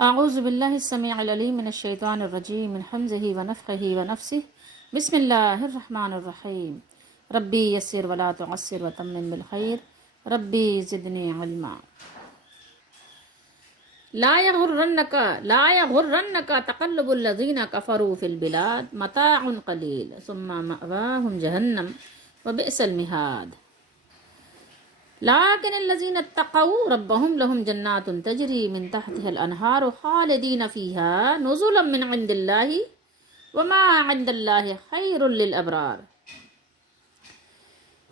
اعوذ باللہ السمیع العلیم من الشیطان الرجیم من حمزہ ونفخہ ونفسہ بسم اللہ الرحمن الرحیم ربی یسر ولا تعسر وتمم بالخیر ربی زدنی علما لا یغرنک تقلب الذین کفروا فی البلاد متاع قلیل ثم مأواہم جہنم وبئس المہاد لیکن الذین اتقوا ربهم لهم جنات تجری من تحتها الانہار خالدین فیہا نزلا من عند اللہ وما عند اللہ خیر للابرار۔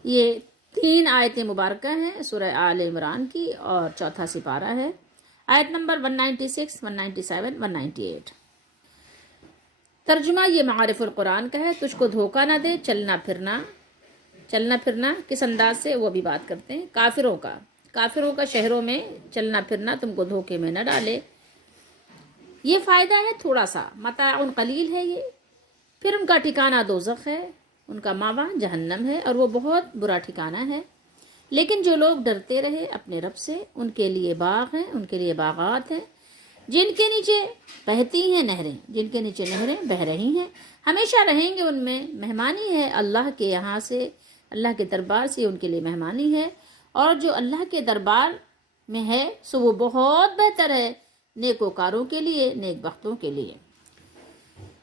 یہ 3 آیتیں مبارکہ ہیں سورہ آل عمران کی اور چوتھا سپارہ ہے، آیت نمبر 196، 197، 198۔ ترجمہ یہ معارف القرآن کا ہے۔ تجھ کو دھوکہ نہ دے چلنا پھرنا کس انداز سے وہ بھی بات کرتے ہیں۔ کافروں کا شہروں میں چلنا پھرنا تم کو دھوکے میں نہ ڈالے، یہ فائدہ ہے تھوڑا سا، متاع قلیل ہے یہ، پھر ان کا ٹھکانہ دوزخ ہے، ان کا ماوا جہنم ہے اور وہ بہت برا ٹھکانہ ہے۔ لیکن جو لوگ ڈرتے رہے اپنے رب سے ان کے لیے باغ ہیں، ان کے لیے باغات ہیں جن کے نیچے بہتی ہیں نہریں، جن کے نیچے نہریں بہہ رہی ہیں، ہمیشہ رہیں گے ان میں۔ مہمانی ہے اللہ کے یہاں سے، اللہ کے دربار سے ان کے لیے مہمانی ہے، اور جو اللہ کے دربار میں ہے سو وہ بہت بہتر ہے نیکوکاروں کے لیے، نیک بختوں کے لیے۔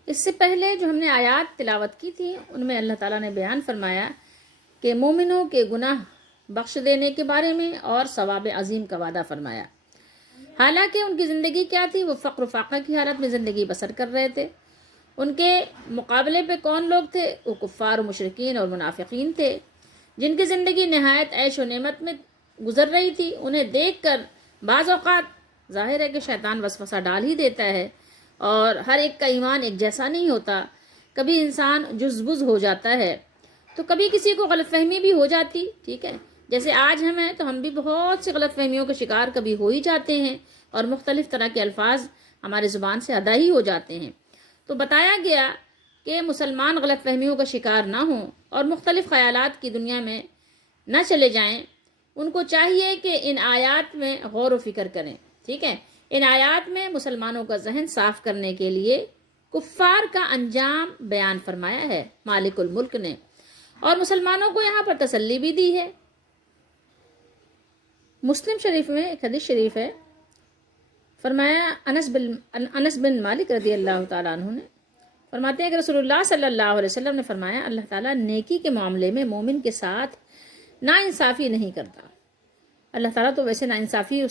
اس سے پہلے جو ہم نے آیات تلاوت کی تھی ان میں اللہ تعالیٰ نے بیان فرمایا کہ مومنوں کے گناہ بخش دینے کے بارے میں اور ثواب عظیم کا وعدہ فرمایا۔ حالانکہ ان کی زندگی کیا تھی؟ وہ فقر و فاقہ کی حالت میں زندگی بسر کر رہے تھے۔ ان کے مقابلے پہ کون لوگ تھے؟ وہ کفار و مشرکین اور منافقین تھے، جن کی زندگی نہایت عیش و نعمت میں گزر رہی تھی۔ انہیں دیکھ کر بعض اوقات ظاہر ہے کہ شیطان وسوسہ ڈال ہی دیتا ہے، اور ہر ایک کا ایمان ایک جیسا نہیں ہوتا، کبھی انسان جزبز ہو جاتا ہے تو کبھی کسی کو غلط فہمی بھی ہو جاتی، ٹھیک ہے، جیسے آج ہم ہیں تو ہم بھی بہت سی غلط فہمیوں کا شکار کبھی ہو ہی جاتے ہیں، اور مختلف طرح کے الفاظ ہمارے زبان سے ادا ہی ہو جاتے ہیں۔ تو بتایا گیا کہ مسلمان غلط فہمیوں کا شکار نہ ہوں اور مختلف خیالات کی دنیا میں نہ چلے جائیں۔ ان کو چاہیے کہ ان آیات میں غور و فکر کریں، ٹھیک ہے۔ ان آیات میں مسلمانوں کا ذہن صاف کرنے کے لیے کفار کا انجام بیان فرمایا ہے مالک الملک نے، اور مسلمانوں کو یہاں پر تسلی بھی دی ہے۔ مسلم شریف میں ایک حدیث شریف ہے، فرمایا انس بن مالک رضی اللہ تعالیٰ عنہ نے فرماتے ہیں کہ رسول اللہ صلی اللہ علیہ وسلم نے فرمایا اللہ تعالیٰ نیکی کے معاملے میں مومن کے ساتھ ناانصافی نہیں کرتا۔ اللہ تعالیٰ تو ویسے ناانصافی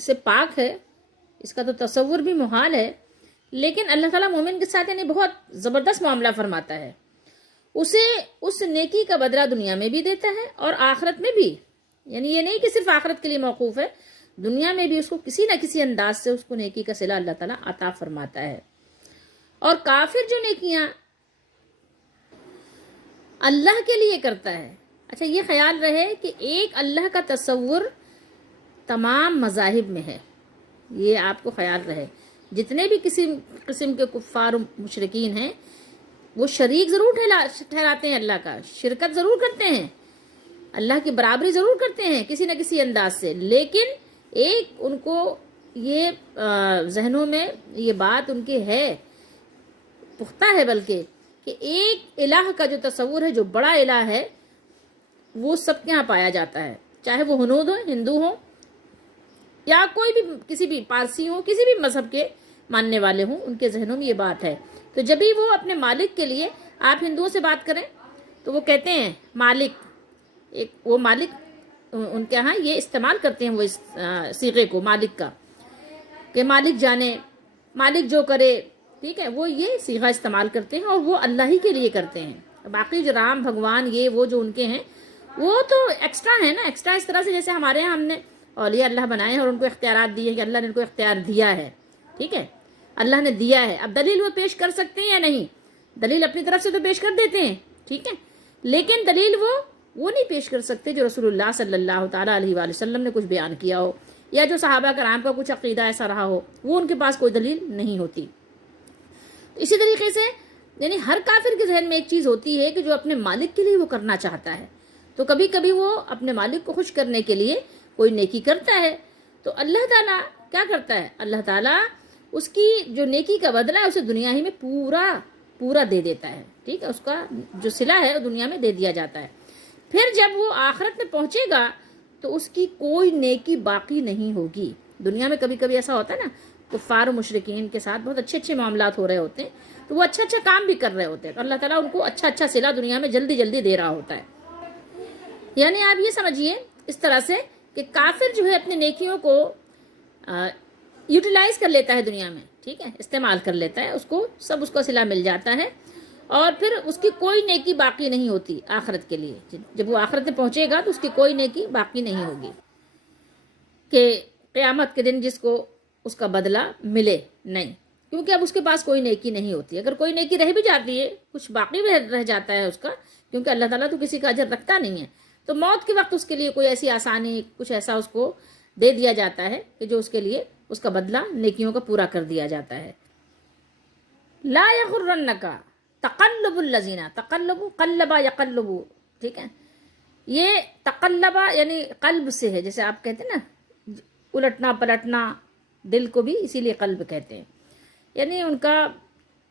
سے پاک ہے، اس کا تو تصور بھی محال ہے، لیکن اللہ تعالیٰ مومن کے ساتھ یعنی بہت زبردست معاملہ فرماتا ہے، اسے اس نیکی کا بدلہ دنیا میں بھی دیتا ہے اور آخرت میں بھی، یعنی یہ نہیں کہ صرف آخرت کے لیے موقوف ہے، دنیا میں بھی اس کو کسی نہ کسی انداز سے اس کو نیکی کا صلہ اللہ تعالیٰ عطا فرماتا ہے۔ اور کافر جو نیکیاں اللہ کے لیے کرتا ہے، اچھا یہ خیال رہے کہ ایک اللہ کا تصور تمام مذاہب میں ہے، یہ آپ کو خیال رہے، جتنے بھی کسی قسم کے کفار و مشرکین ہیں وہ شریک ضرور ٹھہراتے ہیں، اللہ کا شرکت ضرور کرتے ہیں، اللہ کی برابری ضرور کرتے ہیں کسی نہ کسی انداز سے، لیکن ایک ان کو یہ ذہنوں میں یہ بات ان کے ہے، پختہ ہے بلکہ، کہ ایک الہ کا جو تصور ہے، جو بڑا الہ ہے، وہ سب کے ہاں پایا جاتا ہے، چاہے وہ ہنود ہوں، ہندو ہوں، یا کوئی بھی کسی بھی پارسی ہوں، کسی بھی مذہب کے ماننے والے ہوں، ان کے ذہنوں میں یہ بات ہے۔ تو جب بھی وہ اپنے مالک کے لیے، آپ ہندوؤں سے بات کریں تو وہ کہتے ہیں مالک، وہ مالک ان کے ہاں یہ استعمال کرتے ہیں، وہ اس صیغے کو مالک کا، کہ مالک جانے، مالک جو کرے، ٹھیک ہے، وہ یہ صیغہ استعمال کرتے ہیں اور وہ اللہ ہی کے لیے کرتے ہیں۔ باقی جو رام بھگوان یہ وہ جو ان کے ہیں وہ تو ایکسٹرا ہے نا، ایکسٹرا اس طرح سے جیسے ہمارے ہاں ہم نے اولیاء اللہ بنائے ہیں اور ان کو اختیارات دیے ہیں کہ اللہ نے ان کو اختیار دیا ہے، ٹھیک ہے، اللہ نے دیا ہے۔ اب دلیل وہ پیش کر سکتے ہیں یا نہیں؟ دلیل اپنی طرف سے تو پیش کر دیتے ہیں، ٹھیک ہے، لیکن دلیل وہ نہیں پیش کر سکتے جو رسول اللہ صلی اللہ تعالیٰ علیہ وآلہ وسلم نے کچھ بیان کیا ہو، یا جو صحابہ کرام کا کچھ عقیدہ ایسا رہا ہو، وہ ان کے پاس کوئی دلیل نہیں ہوتی۔ اسی طریقے سے یعنی ہر کافر کے ذہن میں ایک چیز ہوتی ہے کہ جو اپنے مالک کے لیے وہ کرنا چاہتا ہے، تو کبھی کبھی وہ اپنے مالک کو خوش کرنے کے لیے کوئی نیکی کرتا ہے، تو اللہ تعالیٰ کیا کرتا ہے؟ اللہ تعالیٰ اس کی جو نیکی کا بدلہ ہے اسے دنیا ہی میں پورا دے دیتا ہے، ٹھیک ہے، اس کا جو صلہ ہے وہ دنیا میں دے دیا جاتا ہے۔ پھر جب وہ آخرت میں پہنچے گا تو اس کی کوئی نیکی باقی نہیں ہوگی۔ دنیا میں کبھی کبھی ایسا ہوتا ہے نا، کفار و مشرکین کے ساتھ بہت اچھے معاملات ہو رہے ہوتے ہیں، تو وہ اچھا کام بھی کر رہے ہوتے ہیں، تو اللہ تعالیٰ ان کو اچھا صلہ دنیا میں جلدی دے رہا ہوتا ہے۔ یعنی آپ یہ سمجھیے اس طرح سے کہ کافر جو ہے اپنی نیکیوں کو یوٹیلائز کر لیتا ہے دنیا میں، ٹھیک ہے، استعمال کر لیتا ہے، اس کو صلہ مل جاتا ہے، اور پھر اس کی کوئی نیکی باقی نہیں ہوتی آخرت کے لیے۔ جب وہ آخرت میں پہنچے گا تو اس کی کوئی نیکی باقی نہیں ہوگی کہ قیامت کے دن جس کو اس کا بدلہ ملے، نہیں، کیونکہ اب اس کے پاس کوئی نیکی نہیں ہوتی۔ اگر کوئی نیکی رہ بھی جاتی ہے، کچھ باقی بھی رہ جاتا ہے اس کا، کیونکہ اللہ تعالیٰ تو کسی کا اجر رکھتا نہیں ہے، تو موت کے وقت اس کے لیے کوئی ایسی آسانی، کچھ ایسا اس کو دے دیا جاتا ہے کہ جو اس کے لیے اس کا بدلہ نیکیوں کا پورا کر دیا جاتا ہے۔ لا یغرنک تقلب الذین، تقلب قلبا یقلب، ٹھیک ہے، یہ تقلبہ یعنی قلب سے ہے، جیسے آپ کہتے ہیں نا الٹنا پلٹنا، دل کو بھی اسی لیے قلب کہتے ہیں، یعنی ان کا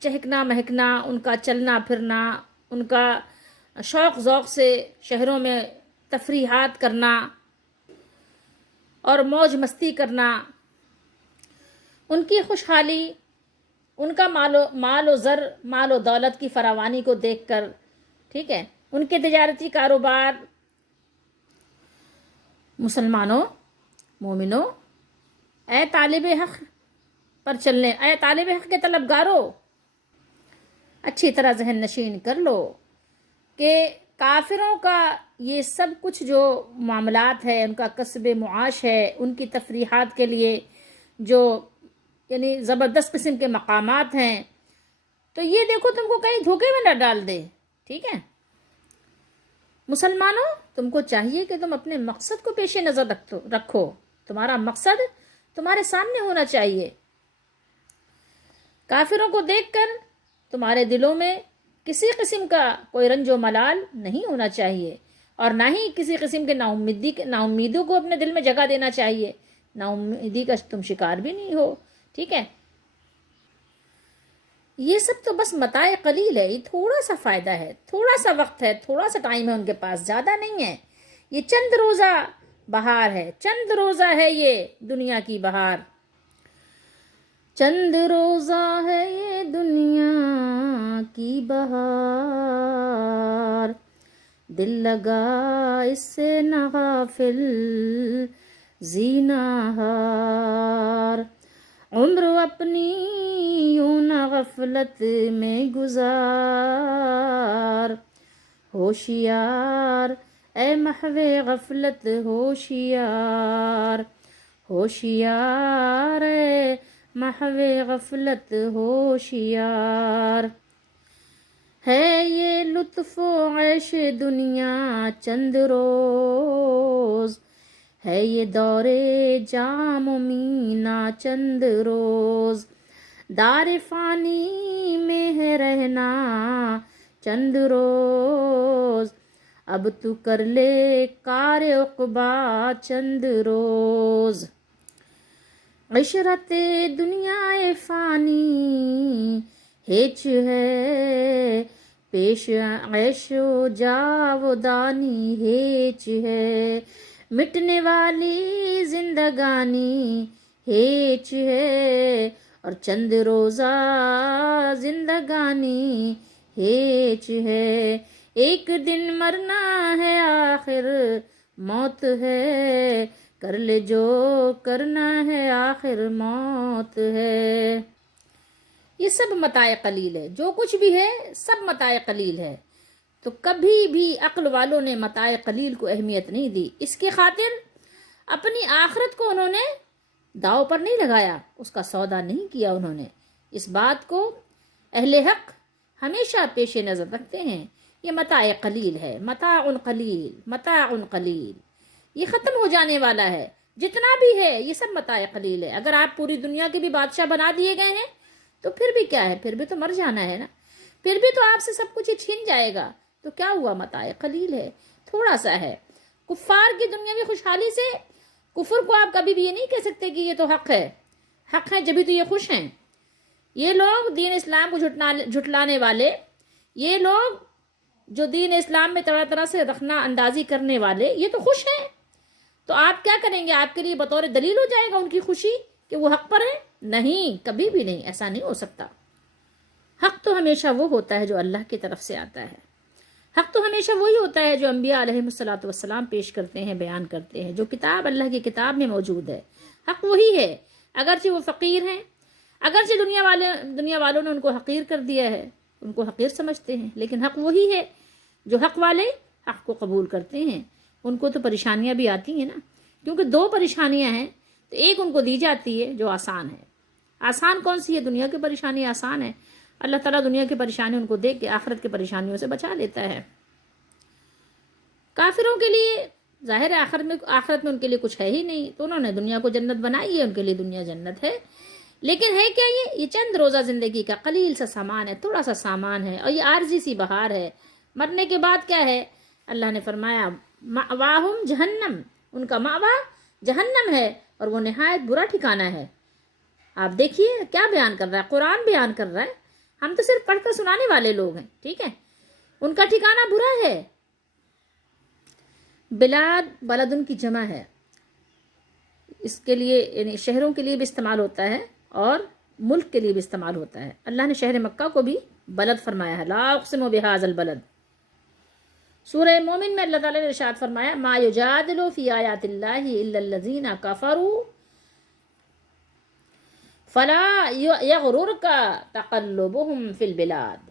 چہکنا مہکنا، ان کا چلنا پھرنا، ان کا شوق ذوق سے شہروں میں تفریحات کرنا اور موج مستی کرنا، ان کی خوشحالی، ان کا مال و زر، مال و دولت کی فراوانی کو دیکھ کر، ٹھیک ہے، ان کے تجارتی کاروبار۔ مسلمانوں، مومنوں، اے طالب حق پر چلنے، اے طالب حق کے طلبگاروں، اچھی طرح ذہن نشین کر لو کہ کافروں کا یہ سب کچھ جو معاملات ہے، ان کا کسب معاش ہے، ان کی تفریحات کے لیے جو یعنی زبردست قسم کے مقامات ہیں، تو یہ دیکھو تم کو کہیں دھوکے میں نہ ڈال دے، ٹھیک ہے۔ مسلمانوں، تم کو چاہیے کہ تم اپنے مقصد کو پیش نظر رکھو، تمہارا مقصد تمہارے سامنے ہونا چاہیے۔ کافروں کو دیکھ کر تمہارے دلوں میں کسی قسم کا کوئی رنج و ملال نہیں ہونا چاہیے، اور نہ ہی کسی قسم کے ناامیدوں کو اپنے دل میں جگہ دینا چاہیے، ناامیدی کا تم شکار بھی نہیں ہو، ٹھیک ہے۔ یہ سب تو بس متاع قلیل ہے، یہ تھوڑا سا فائدہ ہے، تھوڑا سا وقت ہے، تھوڑا سا ٹائم ہے ان کے پاس، زیادہ نہیں ہے، یہ چند روزہ بہار ہے، چند روزہ ہے یہ دنیا کی بہار، چند روزہ ہے یہ دنیا کی بہار، دل لگا اس سے نہ غافل زینہار، عمر اپنی یوں نہ غفلت میں گزار، ہوشیار اے محو غفلت ہوشیار، ہوشیار اے محو غفلت ہوشیار، ہے یہ لطف و عیش دنیا چند روز، ہے یہ دور جام و مینا چند روز، دار فانی میں ہے رہنا چند روز، اب تو کر لے کار عقبا چند روز، عشرت دنیا فانی ہیچ ہے، پیش عیش و جاودانی ہیچ ہے، مٹنے والی زندگانی ہیچ ہے، اور چند روزہ زندگانی ہیچ ہے، ایک دن مرنا ہے آخر موت ہے، کر لے جو کرنا ہے آخر موت ہے۔ یہ سب متاع قلیل ہے، جو کچھ بھی ہے سب متاع قلیل ہے، تو کبھی بھی عقل والوں نے متاع قلیل کو اہمیت نہیں دی، اس کی خاطر اپنی آخرت کو انہوں نے داؤ پر نہیں لگایا، اس کا سودا نہیں کیا انہوں نے۔ اس بات کو اہل حق ہمیشہ پیش نظر رکھتے ہیں، یہ متاع قلیل ہے، متاع قلیل، متاع قلیل، یہ ختم ہو جانے والا ہے، جتنا بھی ہے یہ سب متاع قلیل ہے۔ اگر آپ پوری دنیا کے بھی بادشاہ بنا دیے گئے ہیں تو پھر بھی کیا ہے، پھر بھی تو مر جانا ہے نا، پھر بھی تو آپ سے سب کچھ چھین جائے گا، تو کیا ہوا، متاع قلیل ہے، تھوڑا سا ہے۔ کفار کی دنیاوی خوشحالی سے کفر کو آپ کبھی بھی یہ نہیں کہہ سکتے کہ یہ تو حق ہے، حق ہیں جبھی تو یہ خوش ہیں. یہ لوگ دین اسلام کو جھٹلانے والے، یہ لوگ جو دین اسلام میں طرح طرح سے رخنا اندازی کرنے والے، یہ تو خوش ہیں. تو آپ کیا کریں گے؟ آپ کے لیے بطور دلیل ہو جائے گا ان کی خوشی کہ وہ حق پر ہیں؟ نہیں، کبھی بھی نہیں، ایسا نہیں ہو سکتا. حق تو ہمیشہ وہ ہوتا ہے جو اللہ کی طرف سے آتا ہے. حق تو ہمیشہ وہی ہوتا ہے جو انبیاء علیہ الصلوۃ والسلام پیش کرتے ہیں، بیان کرتے ہیں، جو کتاب اللہ کی کتاب میں موجود ہے. حق وہی ہے، اگرچہ وہ فقیر ہیں، اگرچہ دنیا والوں نے ان کو حقیر کر دیا ہے، ان کو حقیر سمجھتے ہیں، لیکن حق وہی ہے. جو حق والے حق کو قبول کرتے ہیں ان کو تو پریشانیاں بھی آتی ہیں نا، کیونکہ دو پریشانیاں ہیں. تو ایک ان کو دی جاتی ہے جو آسان ہے. آسان کون سی ہے؟ دنیا کی پریشانی آسان ہے. اللہ تعالیٰ دنیا کی پریشانی ان کو دے کے آخرت کی پریشانیوں سے بچا لیتا ہے. کافروں کے لیے ظاہر ہے آخرت میں ان کے لیے کچھ ہے ہی نہیں، تو انہوں نے دنیا کو جنت بنائی ہے، ان کے لیے دنیا جنت ہے. لیکن ہے کیا یہ چند روزہ زندگی کا قلیل سا سامان ہے، تھوڑا سا سامان ہے، اور یہ عارضی سی بہار ہے. مرنے کے بعد کیا ہے؟ اللہ نے فرمایا مأواہم جہنم، ان کا مأوا جہنم ہے، اور وہ نہایت برا ٹھکانہ ہے. آپ دیکھیے کیا بیان کر رہا ہے، قرآن بیان کر رہا ہے. ہم تو صرف پڑھ کر سنانے والے لوگ ہیں، ٹھیک ہے. ان کا ٹھکانہ برا ہے. بلاد بلدن کی جمع ہے، اس کے لیے یعنی شہروں کے لیے بھی استعمال ہوتا ہے اور ملک کے لیے بھی استعمال ہوتا ہے. اللہ نے شہر مکہ کو بھی بلد فرمایا ہے. لا اقسم بہذا البلد. سورہ مومن میں اللہ تعالیٰ نے ارشاد فرمایا ما یجادل فی آیات اللہ الا الذین کفروا فلا یغررک تقلبہم فی البلاد.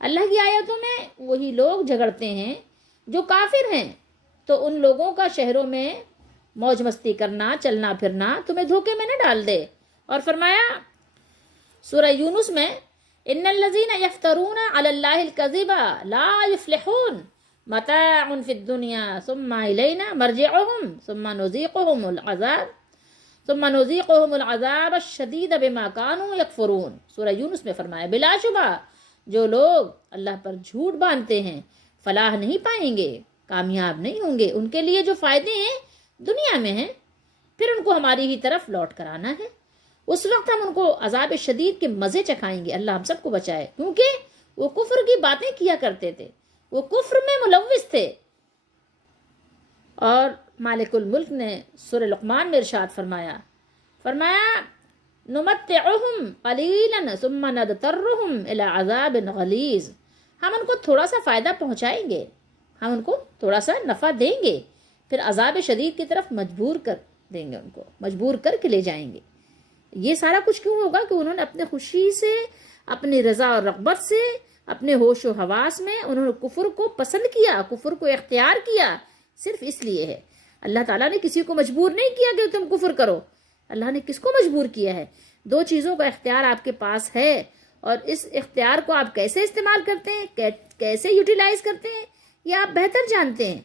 اللہ کی آیتوں میں وہی لوگ جھگڑتے ہیں جو کافر ہیں، تو ان لوگوں کا شہروں میں موج مستی کرنا، چلنا پھرنا تمہیں دھوکے میں نہ ڈال دے. اور فرمایا سورہ یونس میں ان الذین یفترون علی اللہ الکذب لا یفلحون متاع فی الدنیا ثم الینا مرجعهم ثم نذیقهم العذاب الشدید بما كانوا یکفرون. سورہ یونس میں فرمایا بلا شبہ جو لوگ اللہ پر جھوٹ باندھتے ہیں فلاح نہیں پائیں گے، کامیاب نہیں ہوں گے. ان کے لیے جو فائدے ہیں دنیا میں ہیں، پھر ان کو ہماری ہی طرف لوٹ کر آنا ہے. اس وقت ہم ان کو عذاب شدید کے مزے چکھائیں گے. اللہ ہم سب کو بچائے، کیونکہ وہ کفر کی باتیں کیا کرتے تھے، وہ کفر میں ملوث تھے. اور مالک الملک نے سورہ لقمان میں ارشاد فرمایا نمتعہم قلیلا ثم نضطرہم الی عذاب غلیظ. ہم ان کو تھوڑا سا فائدہ پہنچائیں گے، ہم ان کو تھوڑا سا نفع دیں گے، پھر عذاب شدید کی طرف مجبور کر دیں گے، ان کو مجبور کر کے لے جائیں گے. یہ سارا کچھ کیوں ہوگا؟ کہ انہوں نے اپنے خوشی سے، اپنی رضا اور رغبت سے، اپنے ہوش و حواس میں انہوں نے کفر کو پسند کیا، کفر کو اختیار کیا. صرف اس لیے ہے. اللہ تعالیٰ نے کسی کو مجبور نہیں کیا کہ تم کفر کرو. اللہ نے کس کو مجبور کیا ہے؟ دو چیزوں کا اختیار آپ کے پاس ہے، اور اس اختیار کو آپ کیسے استعمال کرتے ہیں، کیسے یوٹیلائز کرتے ہیں، یہ آپ بہتر جانتے ہیں.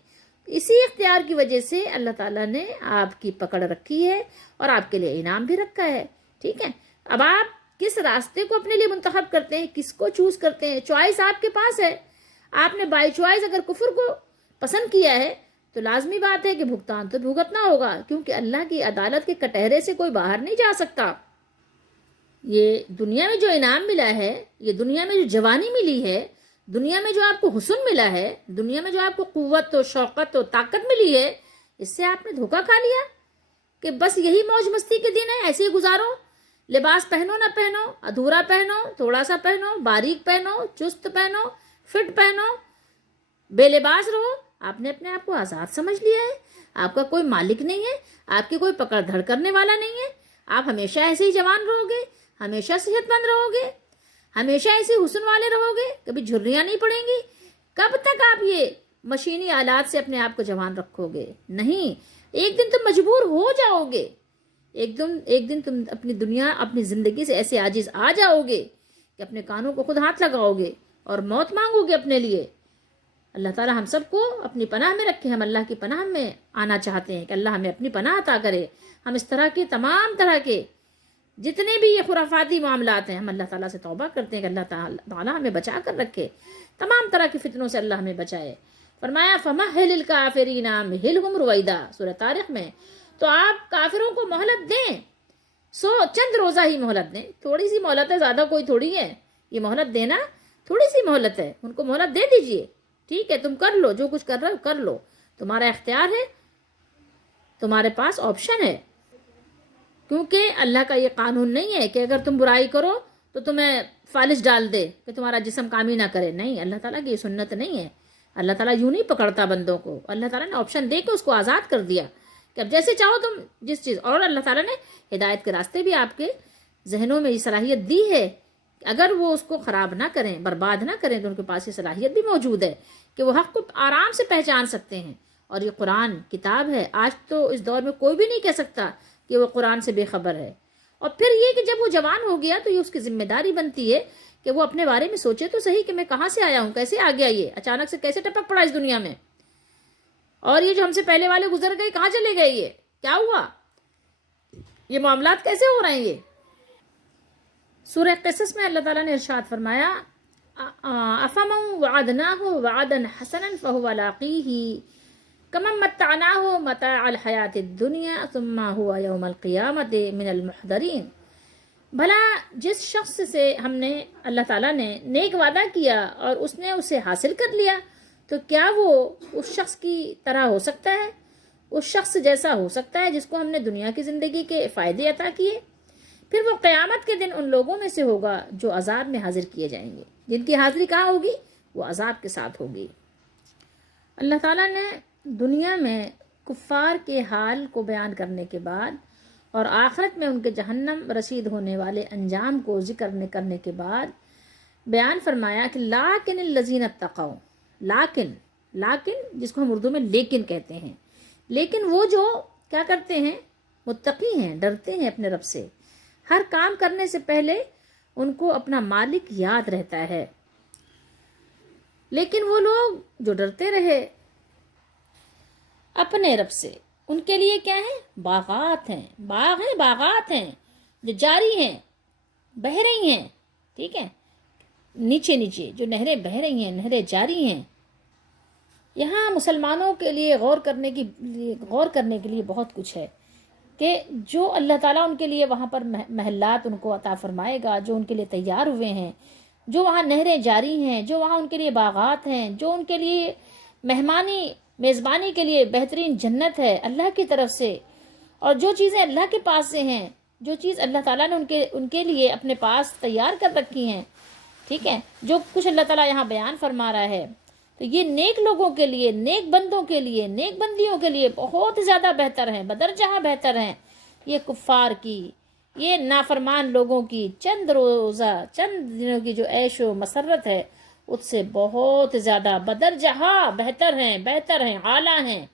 اسی اختیار کی وجہ سے اللہ تعالیٰ نے آپ کی پکڑ رکھی ہے اور آپ کے لیے انعام بھی رکھا ہے. ٹھیک ہے. اب آپ کس راستے کو اپنے لیے منتخب کرتے ہیں، کس کو چوز کرتے ہیں، چوائس آپ کے پاس ہے. آپ نے بائی چوائس اگر کفر کو پسند کیا ہے تو لازمی بات ہے کہ بھگتان تو بھگتنا ہوگا، کیونکہ اللہ کی عدالت کے کٹہرے سے کوئی باہر نہیں جا سکتا. یہ دنیا میں جو انعام ملا ہے، یہ دنیا میں جو جوانی ملی ہے، دنیا میں جو آپ کو حسن ملا ہے، دنیا میں جو آپ کو قوت و شوقت و طاقت ملی ہے، اس سے آپ نے دھوکہ کھا لیا کہ بس یہی موج مستی کے دن ہے، ایسے ہی گزارو. لباس پہنو نہ پہنو، ادھورا پہنو، تھوڑا سا پہنو، باریک پہنو، چست پہنو، فٹ پہنو، بے لباس رہو. آپ نے اپنے آپ کو آزاد سمجھ لیا ہے. آپ کا کوئی مالک نہیں ہے، آپ کی کوئی پکڑ دھڑ کرنے والا نہیں ہے. آپ ہمیشہ ایسے ہی جوان رہو گے، ہمیشہ صحت مند رہو گے، ہمیشہ ایسے حسن والے رہو گے، کبھی جھریاں نہیں پڑیں گی. کب تک آپ یہ مشینی آلات سے اپنے آپ کو جوان رکھو گے؟ نہیں، ایک دن تم مجبور ہو جاؤ گے. ایک دن تم اپنی دنیا، اپنی زندگی سے ایسے عاجز آ جاؤ گے کہ اپنے کانوں کو خود ہاتھ لگاؤ گے اور موت مانگو گے اپنے لیے. اللہ تعالیٰ ہم سب کو اپنی پناہ میں رکھے. ہم اللہ کی پناہ میں آنا چاہتے ہیں کہ اللہ ہمیں اپنی پناہ عطا کرے. ہم اس طرح کے تمام طرح کے جتنے بھی یہ خرافاتی معاملات ہیں، ہم اللہ تعالیٰ سے توبہ کرتے ہیں کہ اللہ تعالیٰ ہمیں بچا کر رکھے، تمام طرح کی فتنوں سے اللہ ہمیں بچائے. فرمایا فَمَهِّلِ الْكَافِرِينَ أَمْهِلْهُمْ رُوَيْدًا سورہ طارق میں. تو آپ کافروں کو مہلت دیں، چند روزہ ہی مہلت دیں، تھوڑی سی مہلت ہے، زیادہ کوئی تھوڑی ہے، یہ مہلت دینا تھوڑی سی مہلت ہے، ان کو مہلت دے دیجئے، ٹھیک ہے تم کر لو جو کچھ کر رہے ہو کر لو، تمہارا اختیار ہے، تمہارے پاس آپشن ہے، کیونکہ اللہ کا یہ قانون نہیں ہے کہ اگر تم برائی کرو تو تمہیں فالج ڈال دے کہ تمہارا جسم کام ہی نہ کرے، نہیں، اللہ تعالیٰ کی یہ سنت نہیں ہے، اللہ تعالیٰ یوں نہیں پکڑتا بندوں کو، اللہ تعالیٰ نے آپشن دے کے اس کو آزاد کر دیا کہ اب جیسے چاہو تم جس چیز، اور اللہ تعالیٰ نے ہدایت کے راستے بھی آپ کے ذہنوں میں یہ صلاحیت دی ہے، اگر وہ اس کو خراب نہ کریں، برباد نہ کریں، تو ان کے پاس یہ صلاحیت بھی موجود ہے کہ وہ حق کو آرام سے پہچان سکتے ہیں، اور یہ قرآن کتاب ہے، آج تو اس دور میں کوئی بھی نہیں کہہ سکتا کہ وہ قرآن سے بے خبر ہے، اور پھر یہ کہ جب وہ جوان ہو گیا تو یہ اس کی ذمہ داری بنتی ہے کہ وہ اپنے بارے میں سوچے تو صحیح کہ میں کہاں سے آیا ہوں، کیسے آ گیا، یہ اچانک سے کیسے ٹپک پڑا اس دنیا میں، اور یہ جو ہم سے پہلے والے گزر گئے کہاں چلے گئے، یہ کیا ہوا، یہ معاملات کیسے ہو رہے ہیں۔ یہ سورہ قصص میں اللہ تعالیٰ نے ارشاد فرمایا افمن وعدناہ وعدا حسنا فهو لاقیہ کمن متعناہ متاع الحیات الدنیا ثم هو یوم القیامت من المحضرین، بھلا جس شخص سے ہم نے اللہ تعالیٰ نے نیک وعدہ کیا اور اس نے اسے حاصل کر لیا تو کیا وہ اس شخص کی طرح ہو سکتا ہے، اس شخص جیسا ہو سکتا ہے جس کو ہم نے دنیا کی زندگی کے فائدے عطا کیے، پھر وہ قیامت کے دن ان لوگوں میں سے ہوگا جو عذاب میں حاضر کیے جائیں گے، جن کی حاضری کہاں ہوگی، وہ عذاب کے ساتھ ہوگی۔ اللہ تعالیٰ نے دنیا میں کفار کے حال کو بیان کرنے کے بعد اور آخرت میں ان کے جہنم رسید ہونے والے انجام کو ذکر کرنے کے بعد بیان فرمایا کہ لیکن الذین اتقوا، لیکن جس کو ہم اردو میں لیکن کہتے ہیں، لیکن وہ جو کیا کرتے ہیں، متقی ہیں، ڈرتے ہیں اپنے رب سے، ہر کام کرنے سے پہلے ان کو اپنا مالک یاد رہتا ہے، لیکن وہ لوگ جو ڈرتے رہے اپنے رب سے، ان کے لیے کیا ہے، باغات ہیں، باغات ہیں جو جاری ہیں، بہہ رہی ہیں، ٹھیک ہے، نیچے جو نہریں بہہ رہی ہیں، نہریں جاری ہیں۔ یہاں مسلمانوں کے لیے غور کرنے کے لیے بہت کچھ ہے کہ جو اللہ تعالیٰ ان کے لیے وہاں پر محلات ان کو عطا فرمائے گا، جو ان کے لیے تیار ہوئے ہیں، جو وہاں نہریں جاری ہیں، جو وہاں ان کے لیے باغات ہیں، جو ان کے لیے میزبانی کے لیے بہترین جنت ہے اللہ کی طرف سے، اور جو چیزیں اللہ کے پاس سے ہیں، جو چیز اللہ تعالیٰ نے ان کے لیے اپنے پاس تیار کر رکھی ہیں، ٹھیک ہے، جو کچھ اللہ تعالیٰ یہاں بیان فرما رہا ہے، تو یہ نیک لوگوں کے لیے، نیک بندوں کے لیے، نیک بندیوں کے لیے بہت زیادہ بہتر ہیں، بدرجہ بہتر ہیں۔ یہ کفار کی، یہ نافرمان لوگوں کی چند روزہ چند دنوں کی جو عیش و مسرت ہے اس سے بہت زیادہ بدرجہ بہتر ہیں، اعلیٰ ہیں،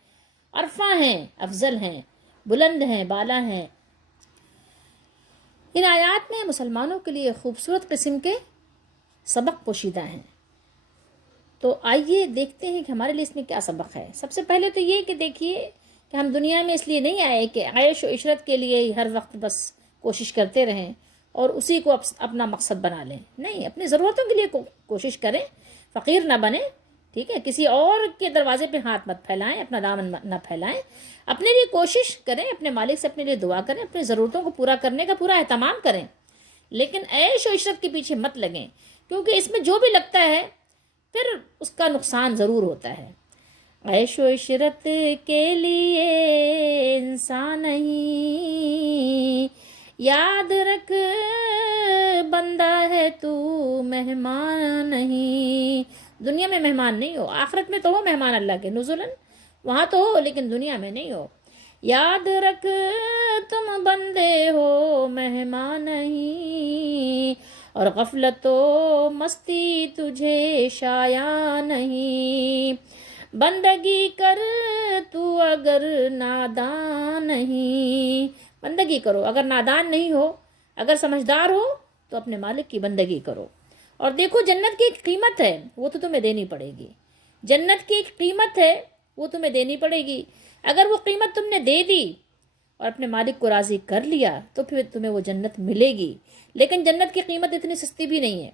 عرفہ ہیں، افضل ہیں، بلند ہیں، بالا ہیں۔ ان آیات میں مسلمانوں کے لیے خوبصورت قسم کے سبق پوشیدہ ہیں، تو آئیے دیکھتے ہیں کہ ہمارے لیے اس میں کیا سبق ہے۔ سب سے پہلے تو یہ کہ دیکھیے کہ ہم دنیا میں اس لیے نہیں آئے کہ عیش و عشرت کے لیے ہر وقت بس کوشش کرتے رہیں اور اسی کو اپنا مقصد بنا لیں، نہیں، اپنی ضرورتوں کے لیے کوشش کریں، فقیر نہ بنیں، ٹھیک ہے، کسی اور کے دروازے پہ ہاتھ مت پھیلائیں، اپنا دامن نہ پھیلائیں، اپنے لیے کوشش کریں، اپنے مالک سے اپنے لیے دعا کریں، اپنی ضرورتوں کو پورا کرنے کا پورا اہتمام کریں، لیکن عیش و عشرت کے پیچھے مت لگیں، کیونکہ اس میں جو بھی لگتا ہے پھر اس کا نقصان ضرور ہوتا ہے۔ عیش و عشرت کے لیے انسان نہیں، یاد رکھ بندہ ہے تو مہمان نہیں، دنیا میں مہمان نہیں ہو، آخرت میں تو ہو مہمان اللہ کے نزلاً، وہاں تو ہو لیکن دنیا میں نہیں ہو۔ یاد رکھ تم بندے ہو مہمان نہیں، اور غفلت و مستی تجھے شایع نہیں، بندگی کر تو اگر نادان نہیں، بندگی کرو، اگر نادان نہیں ہو، اگر سمجھدار ہو تو اپنے مالک کی بندگی کرو، اور دیکھو جنت کی ایک قیمت ہے وہ تو تمہیں دینی پڑے گی، جنت کی ایک قیمت ہے وہ تمہیں دینی پڑے گی، اگر وہ قیمت تم نے دے دی اور اپنے مالک کو راضی کر لیا تو پھر تمہیں وہ جنت ملے گی، لیکن جنت کی قیمت اتنی سستی بھی نہیں ہے۔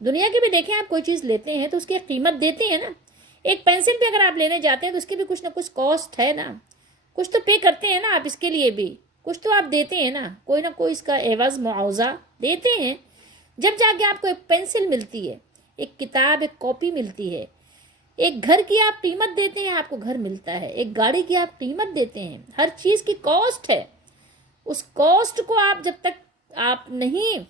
دنیا کی بھی دیکھیں، آپ کوئی چیز لیتے ہیں تو اس کی ایک قیمت دیتے ہیں نا، ایک پینسل بھی اگر آپ لینے جاتے ہیں تو اس کی بھی کچھ نہ کچھ کاسٹ ہے نا، کچھ تو پے کرتے ہیں نا آپ اس کے لیے بھی، کچھ تو آپ دیتے ہیں نا، کوئی نہ کوئی اس کا عوض معاوضہ دیتے ہیں. جب جا کے آپ کو ایک پینسل ملتی ہے، ایک کتاب، ایک کاپی ملتی ہے، ایک گھر کی آپ قیمت دیتے ہیں، آپ کو گھر ملتا ہے. ایک گاڑی کی آپ قیمت دیتے ہیں، ہر چیز کی کاسٹ ہے. اس کاسٹ کو آپ جب تک آپ نہیں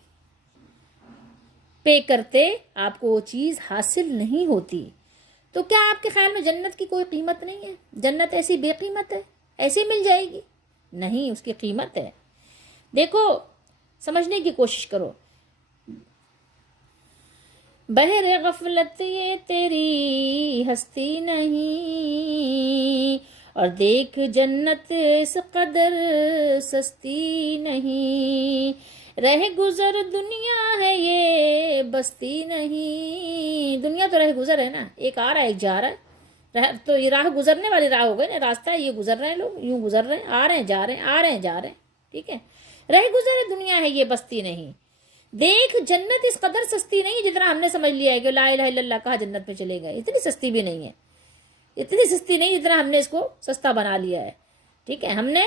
پے کرتے، آپ کو وہ چیز حاصل نہیں ہوتی. تو کیا آپ کے خیال میں جنت کی کوئی قیمت نہیں ہے؟ جنت ایسی بے قیمت ہے، ایسی مل جائے گی؟ نہیں، اس کی قیمت ہے. دیکھو، سمجھنے کی کوشش کرو. بہر غفلت یہ تیری ہستی نہیں، اور دیکھ جنت اس قدر سستی نہیں. رہ گزر دنیا ہے یہ بستی نہیں. دنیا تو رہ گزر ہے نا، ایک آ رہا ہے ایک جا رہا ہے. تو یہ راہ گزرنے والی راہ ہو گئی نا، راستہ ہے، یہ گزر رہے ہیں لوگ، یوں گزر رہے ہیں، آ رہے ہیں جا رہے ہیں، آ رہے ہیں جا رہے ہیں. ٹھیک ہے، رہ گزر دنیا ہے یہ بستی نہیں. دیکھ جنت اس قدر سستی نہیں جتنا ہم نے سمجھ لیا ہے کہ لا الہ الا اللہ کہا جنت میں چلے گئے. اتنی سستی بھی نہیں ہے، اتنی سستی نہیں جتنا ہم نے اس کو سستا بنا لیا ہے. ٹھیک ہے، ہم نے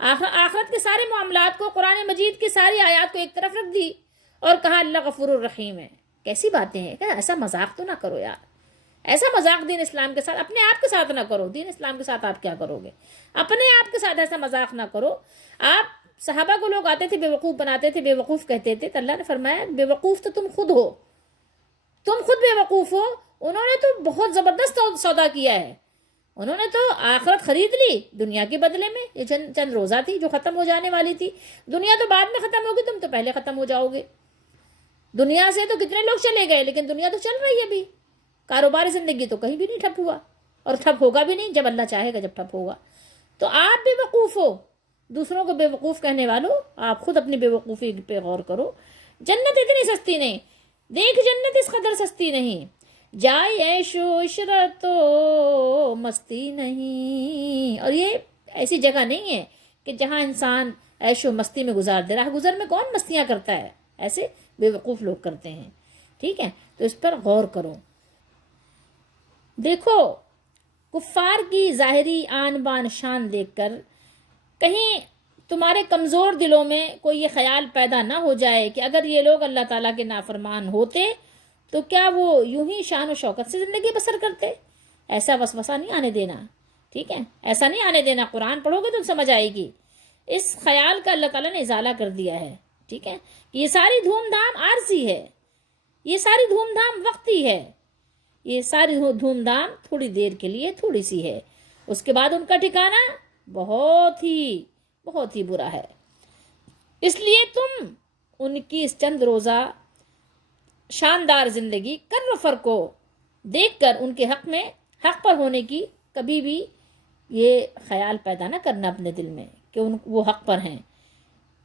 آخرت کے سارے معاملات کو، قرآن مجید کی ساری آیات کو ایک طرف رکھ دی اور کہا اللہ غفور الرحیم ہے. کیسی باتیں ہیں؟ کہ ایسا مذاق تو نہ کرو یار. ایسا مذاق دین اسلام کے ساتھ، اپنے آپ کے ساتھ نہ کرو. دین اسلام کے ساتھ آپ کیا کرو گے؟ اپنے آپ کے ساتھ ایسا مذاق نہ کرو. آپ صحابہ کو لوگ آتے تھے بے وقوف بناتے تھے، بے وقوف کہتے تھے، تو اللہ نے فرمایا بے وقوف تو تم خود ہو، تم خود بے وقوف ہو. انہوں نے تو بہت زبردست سودا کیا ہے. انہوں نے تو آخرت خرید لی دنیا کے بدلے میں. یہ چند روزہ تھی جو ختم ہو جانے والی تھی. دنیا تو بعد میں ختم ہوگی، تم تو پہلے ختم ہو جاؤ گے. دنیا سے تو کتنے لوگ چلے گئے، لیکن دنیا تو چل رہی ہے ابھی. کاروباری زندگی تو کہیں بھی نہیں ٹھپ ہوا، اور ٹھپ ہوگا بھی نہیں. جب اللہ چاہے گا جب ٹھپ ہوگا. تو آپ بے وقوف ہو. دوسروں کو بے وقوف کہنے والوں، آپ خود اپنی بے وقوفی پہ غور کرو. جنت اتنی سستی نہیں. دیکھ جنت اس قدر سستی نہیں. جائے عیش و عشرت و مستی نہیں. اور یہ ایسی جگہ نہیں ہے کہ جہاں انسان عیش و مستی میں گزار دے. راہ گزر میں کون مستیاں کرتا ہے؟ ایسے بے وقوف لوگ کرتے ہیں. ٹھیک ہے، تو اس پر غور کرو. دیکھو، کفار کی ظاہری آن بان شان دیکھ کر کہیں تمہارے کمزور دلوں میں کوئی یہ خیال پیدا نہ ہو جائے کہ اگر یہ لوگ اللہ تعالیٰ کے نافرمان ہوتے تو کیا وہ یوں ہی شان و شوکت سے زندگی بسر کرتے. ایسا وسوسہ نہیں آنے دینا. ٹھیک ہے، ایسا نہیں آنے دینا. قرآن پڑھو گے تو سمجھ آئے گی. اس خیال کا اللہ تعالیٰ نے ازالہ کر دیا ہے. ٹھیک ہے، یہ ساری دھوم دھام عارضی ہے، یہ ساری دھوم دھام وقتی ہے، یہ ساری دھوم دھام تھوڑی دیر کے لیے تھوڑی سی ہے. اس کے بعد ان کا ٹھکانہ بہت ہی برا ہے. اس لیے تم ان کی اس چند روزہ شاندار زندگی کر و فر کو دیکھ کر ان کے حق میں، حق پر ہونے کی کبھی بھی یہ خیال پیدا نہ کرنا اپنے دل میں کہ وہ حق پر ہیں.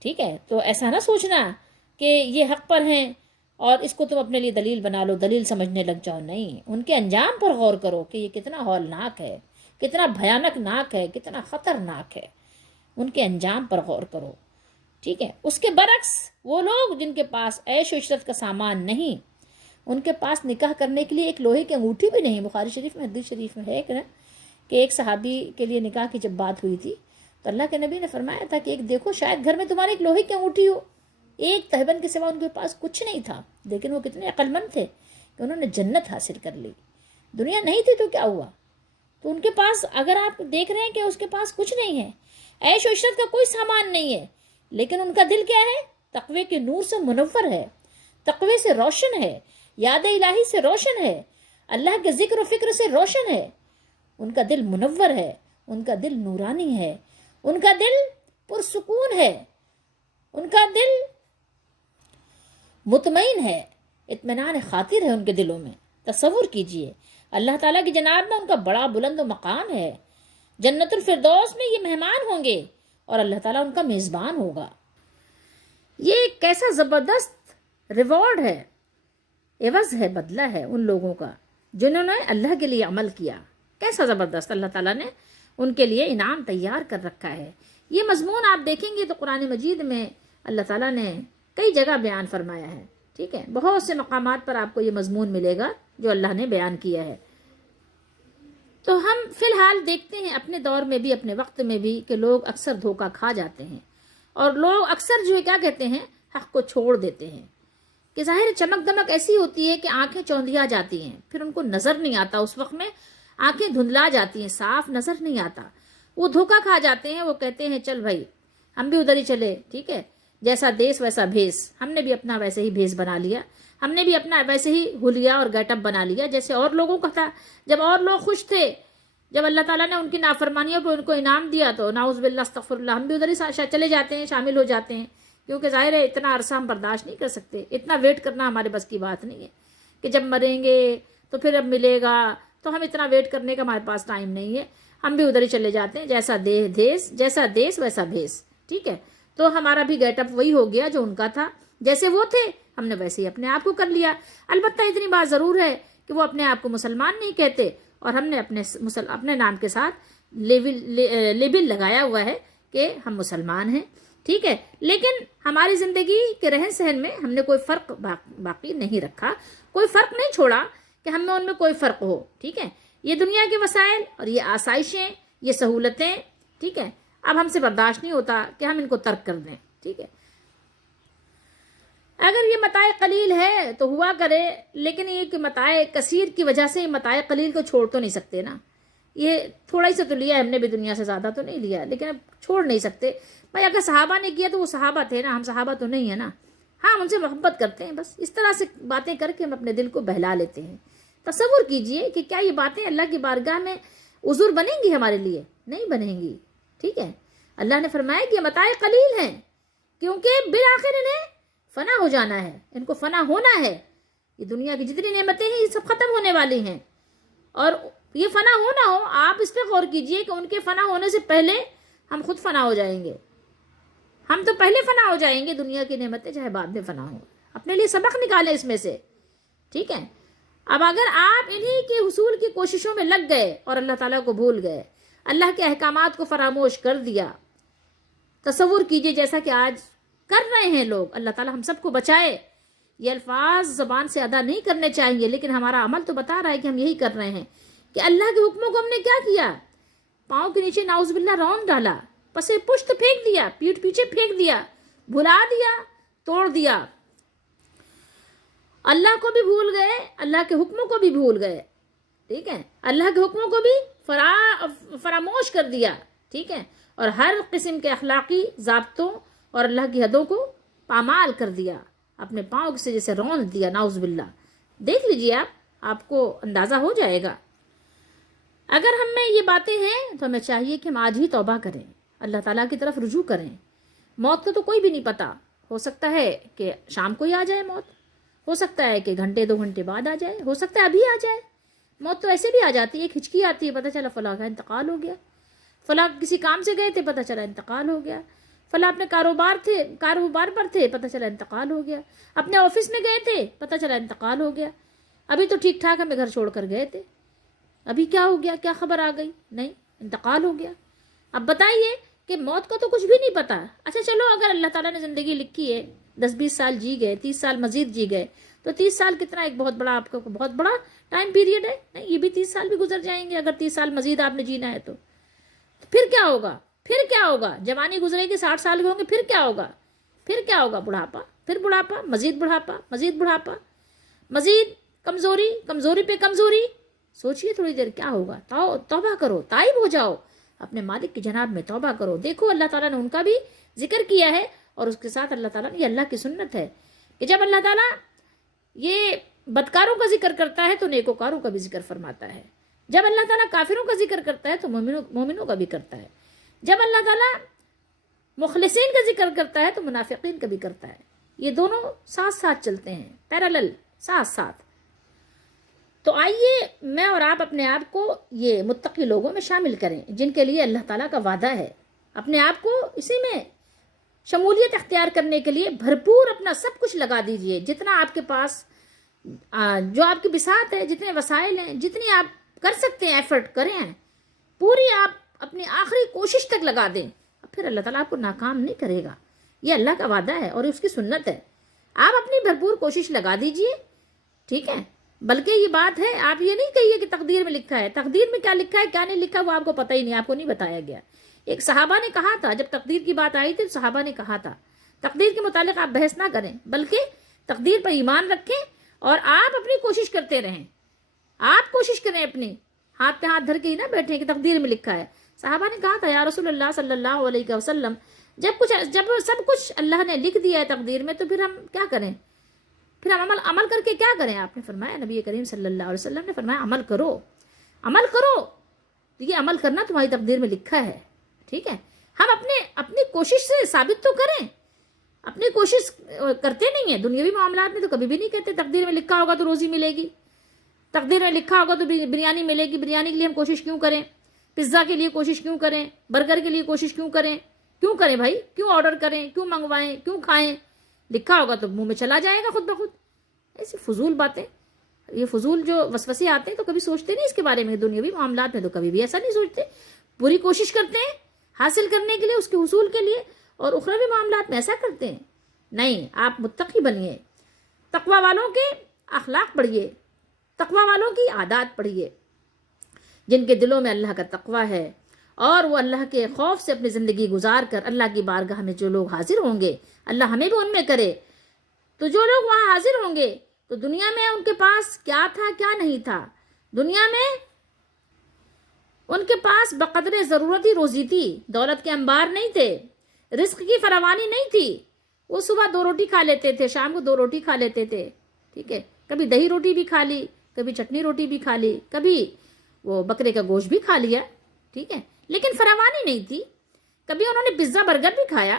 ٹھیک ہے، تو ایسا نہ سوچنا کہ یہ حق پر ہیں اور اس کو تم اپنے لیے دلیل بنا لو، دلیل سمجھنے لگ جاؤ. نہیں، ان کے انجام پر غور کرو کہ یہ کتنا ہولناک ہے، کتنا بھیانک ناک ہے، کتنا خطرناک ہے. ان کے انجام پر غور کرو. ٹھیک ہے، اس کے برعکس وہ لوگ جن کے پاس عیش و عشرت کا سامان نہیں، ان کے پاس نکاح کرنے کے لیے ایک لوہے کی انگوٹھی بھی نہیں. بخاری شریف میں، حدیث شریف میں ہے کہ ایک صحابی کے لیے نکاح کی جب بات ہوئی تھی تو اللہ کے نبی نے فرمایا تھا کہ ایک دیکھو شاید گھر میں تمہارے ایک لوہے کی انگوٹھی ہو. ایک تہبند کے سوا ان کے پاس کچھ نہیں تھا، لیکن وہ کتنے عقل مند تھے کہ انہوں نے جنت حاصل کر لی. دنیا نہیں تھی تو کیا ہوا؟ تو ان کے پاس، اگر آپ دیکھ رہے ہیں کہ اس کے پاس کچھ نہیں ہے، عیش و عشرت کا کوئی سامان نہیں ہے، لیکن ان کا دل کیا ہے؟ تقوی کے نور سے منور ہے، تقوی سے روشن ہے، یاد الہی سے روشن ہے، اللہ کے ذکر و فکر سے روشن ہے. ان کا دل منور ہے، ان کا دل نورانی ہے، ان کا دل پرسکون ہے، ان کا دل مطمئن ہے، اطمینان خاطر ہے ان کے دلوں میں. تصور کیجئے، اللہ تعالیٰ کی جناب میں ان کا بڑا بلند و مقام ہے. جنت الفردوس میں یہ مہمان ہوں گے اور اللہ تعالیٰ ان کا میزبان ہوگا. یہ ایک کیسا زبردست ریوارڈ ہے، عوض ہے، بدلہ ہے ان لوگوں کا جنہوں نے اللہ کے لیے عمل کیا. کیسا زبردست اللہ تعالیٰ نے ان کے لیے انعام تیار کر رکھا ہے. یہ مضمون آپ دیکھیں گے تو قرآن مجید میں اللہ تعالیٰ نے کئی جگہ بیان فرمایا ہے. ٹھیک ہے، بہت سے مقامات پر آپ کو یہ مضمون ملے گا جو اللہ نے بیان کیا ہے. تو ہم فی الحال دیکھتے ہیں اپنے دور میں بھی، اپنے وقت میں بھی، کہ لوگ اکثر دھوکہ کھا جاتے ہیں، اور لوگ اکثر جو ہے کیا کہتے ہیں، حق کو چھوڑ دیتے ہیں، کہ ظاہر چمک دمک ایسی ہوتی ہے کہ آنکھیں چوندھیا جاتی ہیں، پھر ان کو نظر نہیں آتا، اس وقت میں آنکھیں دھندلا جاتی ہیں، صاف نظر نہیں آتا، وہ دھوکہ کھا جاتے ہیں، وہ کہتے ہیں چل بھائی ہم بھی ادھر ہی چلے، ٹھیک ہے، جیسا دیس ویسا بھیس، ہم نے بھی اپنا ویسے ہی بھیس بنا لیا، ہم نے بھی اپنا ویسے ہی حلیہ اور گیٹ اپ بنا لیا جیسے اور لوگوں کا تھا۔ جب اور لوگ خوش تھے، جب اللہ تعالیٰ نے ان کی نافرمانیوں پہ ان کو انعام دیا، تو نعوذ باللہ استغفر اللہ، ہم بھی ادھر ہی چلے جاتے ہیں، شامل ہو جاتے ہیں، کیونکہ ظاہر ہے اتنا عرصہ ہم برداشت نہیں کر سکتے، اتنا ویٹ کرنا ہمارے بس کی بات نہیں ہے کہ جب مریں گے تو پھر اب ملے گا، تو ہم اتنا ویٹ کرنے کا ہمارے پاس ٹائم نہیں ہے، ہم بھی ادھر ہی چلے جاتے ہیں، جیسا دیس ویسا بھیس، ٹھیک ہے۔ تو ہمارا بھی گیٹ اپ وہی ہو گیا جو ان کا تھا، جیسے وہ تھے ہم نے ویسے ہی اپنے آپ کو کر لیا۔ البتہ اتنی بات ضرور ہے کہ وہ اپنے آپ کو مسلمان نہیں کہتے، اور ہم نے اپنے نام کے ساتھ لیبل لگایا ہوا ہے کہ ہم مسلمان ہیں، ٹھیک ہے، لیکن ہماری زندگی کے رہن سہن میں ہم نے کوئی فرق باقی نہیں رکھا، کوئی فرق نہیں چھوڑا کہ ہم میں ان میں کوئی فرق ہو، ٹھیک ہے۔ یہ دنیا کے وسائل اور یہ آسائشیں، یہ سہولتیں، ٹھیک ہے، اب ہم سے برداشت نہیں ہوتا کہ ہم ان کو ترک کر دیں، ٹھیک ہے۔ اگر یہ متاع قلیل ہے تو ہوا کرے، لیکن یہ کہ متاع کثیر کی وجہ سے متاع قلیل کو چھوڑ تو نہیں سکتے نا، یہ تھوڑا ہی سے تو لیا ہے ہم نے بھی، دنیا سے زیادہ تو نہیں لیا، لیکن اب چھوڑ نہیں سکتے بھائی، اگر صحابہ نے کیا تو وہ صحابہ تھے نا، ہم صحابہ تو نہیں ہیں نا، ہاں ان سے محبت کرتے ہیں، بس اس طرح سے باتیں کر کے ہم اپنے دل کو بہلا لیتے ہیں۔ تصور کیجئے کہ کیا یہ باتیں اللہ کی بارگاہ میں عذر بنیں گی ہمارے لیے؟ نہیں بنیں گی، ٹھیک ہے۔ اللہ نے فرمایا کہ یہ متاع قلیل ہیں، کیونکہ بالآخر انہیں فنا ہو جانا ہے، ان کو فنا ہونا ہے، یہ دنیا کی جتنی نعمتیں ہیں یہ سب ختم ہونے والی ہیں، اور یہ فنا ہو نہ ہو آپ اس پہ غور کیجئے کہ ان کے فنا ہونے سے پہلے ہم خود فنا ہو جائیں گے، ہم تو پہلے فنا ہو جائیں گے، دنیا کی نعمتیں چاہے بعد میں فنا ہوں، اپنے لیے سبق نکالیں اس میں سے، ٹھیک ہے۔ اب اگر آپ انہی کے حصول کی کوششوں میں لگ گئے اور اللہ تعالیٰ کو بھول گئے، اللہ کے احکامات کو فراموش کر دیا، تصور کیجئے جیسا کہ آج کر رہے ہیں لوگ، اللہ تعالیٰ ہم سب کو بچائے، یہ الفاظ زبان سے ادا نہیں کرنے چاہیے، لیکن ہمارا عمل تو بتا رہا ہے کہ ہم یہی کر رہے ہیں، کہ اللہ کے حکموں کو ہم نے کیا کیا، پاؤں کے نیچے نعوذ باللہ رون ڈالا، پسے پشت پھینک دیا، پیٹھ پیچھے پھینک دیا، بھلا دیا، توڑ دیا، اللہ کو بھی بھول گئے، اللہ کے حکموں کو بھی بھول گئے، ٹھیک ہے، اللہ کے حکموں کو بھی فراموش کر دیا، ٹھیک ہے، اور ہر قسم کے اخلاقی ضابطوں اور اللہ کی حدوں کو پامال کر دیا، اپنے پاؤں سے جیسے رون دیا، نعوذ باللہ۔ دیکھ لیجئے آپ کو اندازہ ہو جائے گا۔ اگر ہم میں یہ باتیں ہیں تو ہمیں چاہیے کہ ہم آج ہی توبہ کریں، اللہ تعالیٰ کی طرف رجوع کریں۔ موت کا تو کوئی بھی نہیں پتا، ہو سکتا ہے کہ شام کو ہی آ جائے موت، ہو سکتا ہے کہ گھنٹے 2 گھنٹے بعد آ جائے، ہو سکتا ہے ابھی آ جائے۔ موت تو ایسے بھی آ جاتی ہے، کھچکی آتی ہے، پتہ چلا فلاں کا انتقال ہو گیا، فلاں کسی کام سے گئے تھے، پتہ چلا انتقال ہو گیا، فلاں اپنے کاروبار پر تھے، پتہ چلا انتقال ہو گیا، اپنے آفس میں گئے تھے، پتہ چلا انتقال ہو گیا، ابھی تو ٹھیک ٹھاک ہمیں گھر چھوڑ کر گئے تھے، ابھی کیا ہو گیا، کیا خبر آ گئی، نہیں انتقال ہو گیا۔ اب بتائیے کہ موت کا تو کچھ بھی نہیں پتا۔ اچھا چلو، اگر اللہ تعالیٰ نے زندگی لکھی ہے 10-20 سال جی گئے، 30 سال مزید جی گئے، تو 30 سال کتنا ایک بہت بڑا، آپ کا بہت بڑا ٹائم پیریڈ ہے، نہیں یہ بھی 30 سال بھی گزر جائیں گے اگر 30 سال مزید آپ نے جینا ہے تو پھر کیا ہوگا؟ پھر کیا ہوگا؟ جوانی گزرے گی، 60 سال کے ہوں گے، پھر کیا ہوگا؟ پھر کیا ہوگا؟ بڑھاپا، پھر بڑھاپا، مزید بڑھاپا، مزید بڑھاپا، مزید کمزوری، کمزوری پہ کمزوری۔ سوچئے تھوڑی دیر کیا ہوگا؟ توبہ کرو، تائب ہو جاؤ، اپنے مالک کی جناب میں توبہ کرو۔ دیکھو اللہ تعالیٰ نے ان کا بھی ذکر کیا ہے، اور اس کے ساتھ اللہ تعالیٰ نے، یہ اللہ کی سنت ہے کہ جب اللہ تعالیٰ یہ بدکاروں کا ذکر کرتا ہے تو نیکوکاروں کا بھی ذکر فرماتا ہے، جب اللہ تعالیٰ کافروں کا ذکر کرتا ہے تو مومنوں کا بھی کرتا ہے، جب اللہ تعالیٰ مخلصین کا ذکر کرتا ہے تو منافقین کا بھی کرتا ہے، یہ دونوں ساتھ ساتھ چلتے ہیں، پیرالل، ساتھ ساتھ۔ تو آئیے میں اور آپ اپنے آپ کو یہ متقی لوگوں میں شامل کریں جن کے لیے اللہ تعالیٰ کا وعدہ ہے، اپنے آپ کو اسی میں شمولیت اختیار کرنے کے لیے بھرپور اپنا سب کچھ لگا دیجئے، جتنا آپ کے پاس جو آپ کی بساط ہے، جتنے وسائل ہیں، جتنی آپ کر سکتے ہیں ایفرٹ کریں، پوری آپ اپنی آخری کوشش تک لگا دیں، پھر اللہ تعالیٰ آپ کو ناکام نہیں کرے گا، یہ اللہ کا وعدہ ہے اور اس کی سنت ہے۔ آپ اپنی بھرپور کوشش لگا دیجئے، ٹھیک ہے، بلکہ یہ بات ہے، آپ یہ نہیں کہیے کہ تقدیر میں لکھا ہے، تقدیر میں کیا لکھا ہے کیا نہیں لکھا وہ آپ کو پتہ ہی نہیں، آپ کو نہیں بتایا گیا۔ ایک صحابہ نے کہا تھا، جب تقدیر کی بات آئی تھی تو صحابہ نے کہا تھا تقدیر کے متعلق آپ بحث نہ کریں، بلکہ تقدیر پر ایمان رکھیں اور آپ اپنی کوشش کرتے رہیں، آپ کوشش کریں، اپنی ہاتھ پہ ہاتھ دھر کے ہی نہ بیٹھیں کہ تقدیر میں لکھا ہے۔ صحابہ نے کہا تھا یا رسول اللہ صلی اللہ علیہ وسلم، جب سب کچھ اللہ نے لکھ دیا ہے تقدیر میں تو پھر ہم کیا کریں، پھر ہم عمل کر کے کیا کریں؟ آپ نے فرمایا، نبی کریم صلی اللہ علیہ وسلم نے فرمایا عمل کرو، عمل کرو، یہ عمل کرنا تمہاری تقدیر میں لکھا ہے، ٹھیک ہے؟ ہم اپنی کوشش سے ثابت تو کریں، اپنی کوشش کرتے نہیں ہیں، دنیاوی معاملات میں تو کبھی بھی نہیں کہتے تقدیر میں لکھا ہوگا تو روزی ملے گی، تقدیر میں لکھا ہوگا تو بریانی ملے گی، بریانی کے لیے ہم کوشش کیوں کریں، پزا کے لیے کوشش کیوں کریں، برگر کے لیے کوشش کیوں کریں بھائی، کیوں آرڈر کریں، کیوں منگوائیں، کیوں کھائیں؟ لکھا ہوگا تو منہ میں چلا جائے گا خود بخود۔ ایسی فضول باتیں، یہ فضول جو وسوسے آتے ہیں تو کبھی سوچتے نہیں اس کے بارے میں، دنیاوی معاملات میں تو کبھی بھی ایسا نہیں سوچتے، پوری کوشش کرتے ہیں حاصل کرنے کے لیے، اس کے حصول کے لیے، اور اخروی معاملات میں ایسا کرتے ہیں نہیں۔ آپ متقی بنیے، تقوی والوں کے اخلاق پڑھیے، تقوی والوں کی عادات پڑھیے، جن کے دلوں میں اللہ کا تقوی ہے اور وہ اللہ کے خوف سے اپنی زندگی گزار کر اللہ کی بارگاہ میں جو لوگ حاضر ہوں گے، اللہ ہمیں بھی ان میں کرے، تو جو لوگ وہاں حاضر ہوں گے تو دنیا میں ان کے پاس کیا تھا کیا نہیں تھا، دنیا میں ان کے پاس بقدر ضرورت ہی روزی تھی، دولت کے انبار نہیں تھے، رزق کی فراوانی نہیں تھی، وہ صبح 2 روٹی کھا لیتے تھے، شام کو 2 روٹی کھا لیتے تھے، ٹھیک ہے، کبھی دہی روٹی بھی کھا لی، کبھی چٹنی روٹی بھی کھا لی، کبھی وہ بکرے کا گوشت بھی کھا لیا، ٹھیک ہے، لیکن فراوانی نہیں تھی، کبھی انہوں نے پزا برگر بھی کھایا،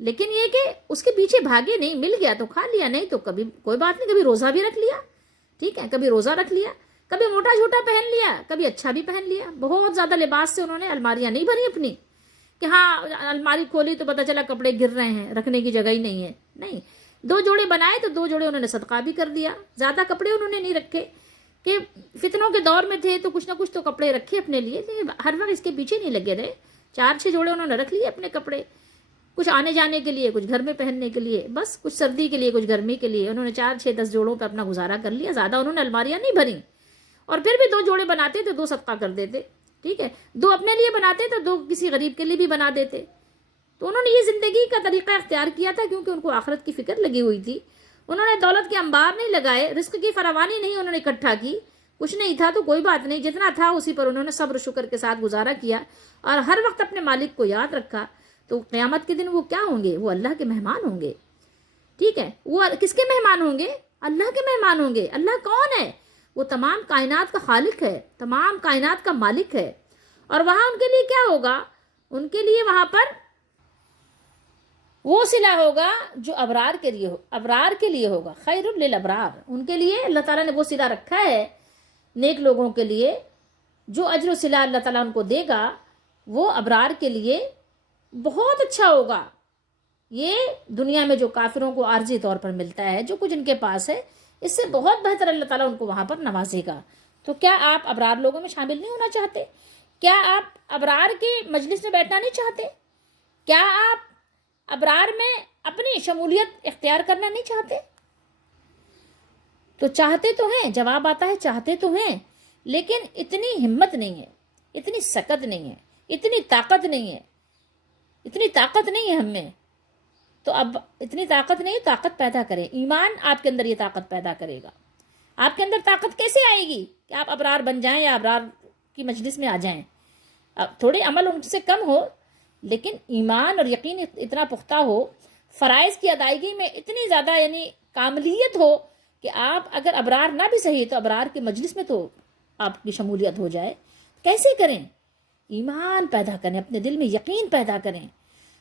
لیکن یہ کہ اس کے پیچھے بھاگے نہیں، مل گیا تو کھا لیا، نہیں تو کبھی کوئی بات نہیں، کبھی روزہ بھی رکھ لیا، ٹھیک ہے، کبھی روزہ رکھ لیا، کبھی موٹا جھوٹا پہن لیا، کبھی اچھا بھی پہن لیا، بہت زیادہ لباس سے انہوں نے الماریاں نہیں بھری اپنی کہ ہاں الماری کھولی تو پتہ چلا کپڑے گر رہے ہیں، رکھنے کی جگہ ہی نہیں ہے، نہیں، 2 جوڑے بنائے تو 2 جوڑے انہوں نے صدقہ بھی کر دیا، زیادہ کپڑے انہوں نے نہیں رکھے کہ فتنوں کے دور میں تھے تو کچھ نہ کچھ تو کپڑے رکھے اپنے لیے، لیکن ہر وقت اس کے پیچھے نہیں لگے رہے، 4-6 جوڑے انہوں نے رکھ لیے اپنے کپڑے، کچھ آنے جانے کے لیے، کچھ گھر میں پہننے کے لیے، بس کچھ سردی کے لیے، کچھ گرمی کے لیے، انہوں نے 4-6-10 جوڑوں پہ اپنا گزارا کر لیا، زیادہ انہوں نے الماریاں نہیں بھری، اور پھر بھی 2 جوڑے بناتے تو 2 صدقہ کر دیتے، ٹھیک ہے، 2 اپنے لیے بناتے تو 2 کسی غریب کے لیے بھی بنا دیتے، تو انہوں نے یہ زندگی کا طریقہ اختیار کیا تھا کیونکہ ان کو آخرت کی فکر لگی ہوئی تھی، انہوں نے دولت کے انبار نہیں لگائے، رزق کی فراوانی نہیں انہوں نے اکٹھا کی، کچھ نہیں تھا تو کوئی بات نہیں، جتنا تھا اسی پر انہوں نے صبر شکر کے ساتھ گزارا کیا اور ہر وقت اپنے مالک کو یاد رکھا، تو قیامت کے دن وہ کیا ہوں گے؟ وہ اللہ کے مہمان ہوں گے، ٹھیک ہے، وہ کس کے مہمان ہوں گے؟ اللہ کے مہمان ہوں گے۔ اللہ کون ہے؟ وہ تمام کائنات کا خالق ہے، تمام کائنات کا مالک ہے، اور وہاں ان کے لیے کیا ہوگا؟ ان کے لیے وہاں پر وہ صلہ ہوگا جو ابرار کے لیے ہوگا، خیر للابرار، ان کے لیے اللہ تعالیٰ نے وہ صلہ رکھا ہے نیک لوگوں کے لیے، جو اجر و صلہ اللہ تعالیٰ ان کو دے گا وہ ابرار کے لیے بہت اچھا ہوگا۔ یہ دنیا میں جو کافروں کو عارضی طور پر ملتا ہے، جو کچھ ان کے پاس ہے، اس سے بہت بہتر اللہ تعالیٰ ان کو وہاں پر نوازے گا۔ تو کیا آپ ابرار لوگوں میں شامل نہیں ہونا چاہتے؟ کیا آپ ابرار کی مجلس میں بیٹھنا نہیں چاہتے؟ کیا آپ ابرار میں اپنی شمولیت اختیار کرنا نہیں چاہتے؟ تو چاہتے تو ہیں، جواب آتا ہے چاہتے تو ہیں، لیکن اتنی ہمت نہیں ہے، اتنی سکت نہیں ہے، اتنی طاقت نہیں ہے ہم میں، تو اب اتنی طاقت نہیں، طاقت پیدا کریں، ایمان آپ کے اندر یہ طاقت پیدا کرے گا۔ آپ کے اندر طاقت کیسے آئے گی کہ آپ ابرار بن جائیں یا ابرار کی مجلس میں آ جائیں؟ اب تھوڑے عمل ان سے کم ہو لیکن ایمان اور یقین اتنا پختہ ہو، فرائض کی ادائیگی میں اتنی زیادہ یعنی کاملیت ہو کہ آپ اگر ابرار نہ بھی صحیح تو ابرار کی مجلس میں تو آپ کی شمولیت ہو جائے۔ کیسے کریں؟ ایمان پیدا کریں، اپنے دل میں یقین پیدا کریں،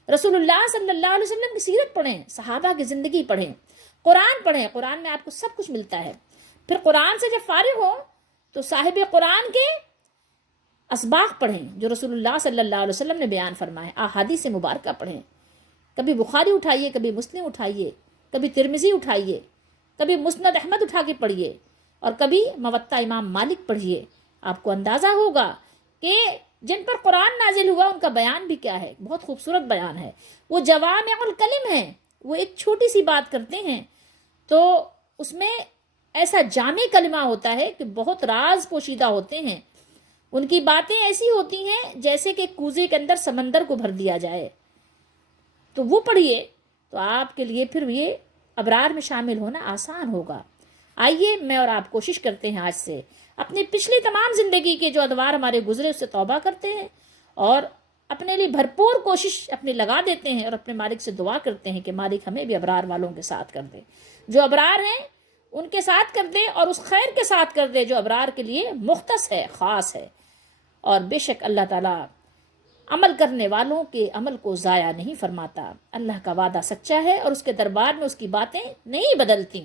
رسول اللہ صلی اللہ علیہ وسلم کی سیرت پڑھیں، صحابہ کی زندگی پڑھیں، قرآن پڑھیں، قرآن میں آپ کو سب کچھ ملتا ہے۔ پھر قرآن سے جب فارغ ہو تو صاحب قرآن کے اسباق پڑھیں جو رسول اللہ صلی اللہ علیہ وسلم نے بیان فرمائے، احادیث مبارکہ پڑھیں، کبھی بخاری اٹھائیے، کبھی مسلم اٹھائیے، کبھی ترمذی اٹھائیے، کبھی مسند احمد اٹھا کے پڑھیے، اور کبھی موطا امام مالک پڑھیے۔ آپ کو اندازہ ہوگا کہ جن پر قرآن نازل ہوا ان کا بیان بھی کیا ہے، بہت خوبصورت بیان ہے، وہ جوامع الکلم ہیں، وہ ایک چھوٹی سی بات کرتے ہیں تو اس میں ایسا جامع کلمہ ہوتا ہے کہ بہت راز پوشیدہ ہوتے ہیں. ان کی باتیں ایسی ہوتی ہیں جیسے کہ کوزے کے اندر سمندر کو بھر دیا جائے. تو وہ پڑھیے تو آپ کے لیے پھر یہ ابرار میں شامل ہونا آسان ہوگا. آئیے میں اور آپ کوشش کرتے ہیں آج سے اپنی پچھلی تمام زندگی کے جو ادوار ہمارے گزرے اس سے توبہ کرتے ہیں اور اپنے لیے بھرپور کوشش اپنی لگا دیتے ہیں اور اپنے مالک سے دعا کرتے ہیں کہ مالک ہمیں بھی ابرار والوں کے ساتھ کر دے. جو ابرار ہیں ان کے ساتھ کر دے اور اس خیر کے ساتھ کر دے جو ابرار کے لیے مختص ہے، خاص ہے. اور بے شک اللہ تعالیٰ عمل کرنے والوں کے عمل کو ضائع نہیں فرماتا. اللہ کا وعدہ سچا ہے اور اس کے دربار میں اس کی باتیں نہیں بدلتی.